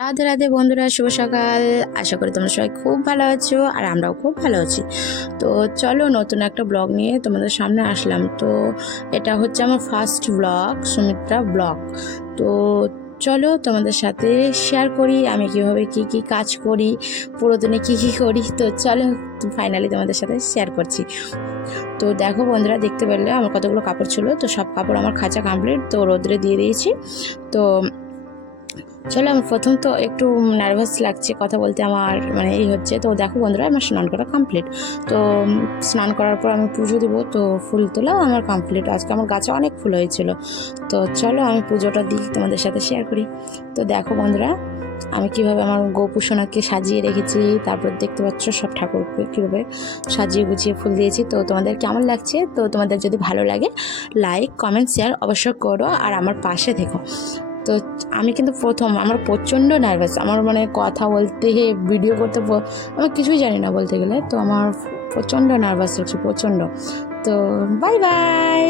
রাধে রাধে বন্ধুরা, শুভ সকাল। আশা করি তোমরা সবাই খুব ভালো আছো আর আমরাও খুব ভালো আছি। তো চলো নতুন একটা ব্লগ নিয়ে তোমাদের সামনে আসলাম। তো এটা হচ্ছে আমার ফার্স্ট ব্লগ, সুমিত্রা ব্লগ। তো চলো তোমাদের সাথে শেয়ার করি আমি কিভাবে কি কাজ করি, পুরো দিনে কি করি। তো চলো ফাইনালি তোমাদের সাথে শেয়ার করছি। তো দেখো বন্ধুরা, দেখতে পারলে আমার কতগুলো কাপড় ছিল, তো সব কাপড় আমার খাঁচা কমপ্লিট, তো রোদ্রে দিয়ে দিয়েছি। তো চলো, আমি প্রথম তো একটু নার্ভাস লাগছে কথা বলতে, আমার মানে এই হচ্ছে। তো দেখো বন্ধুরা, আমার স্নান করা কমপ্লিট। তো স্নান করার পর আমি পুজো দেবো, তো ফুল তোলাও আমার কমপ্লিট। আজকে আমার গাছে অনেক ফুল হয়েছিল। তো চলো আমি পুজোটা দিই, তোমাদের সাথে শেয়ার করি। তো দেখো বন্ধুরা, আমি কীভাবে আমার গোপুসোনাকে সাজিয়ে রেখেছি, তারপর দেখতে পাচ্ছ সব ঠাকুরকে কীভাবে সাজিয়ে গুছিয়ে ফুল দিয়েছি। তো তোমাদের কেমন লাগছে? তো তোমাদের যদি ভালো লাগে লাইক কমেন্ট শেয়ার অবশ্যই করো আর আমার পাশে থেকো। তো আমি কিন্তু প্রথম, আমার প্রচণ্ড নার্ভাস, আমার মানে কথা বলতে, ভিডিও করতে আমি কিছুই জানি না বলতে গেলে। তো আমার প্রচণ্ড নার্ভাস লাগছে, প্রচণ্ড। তো বাই বাই।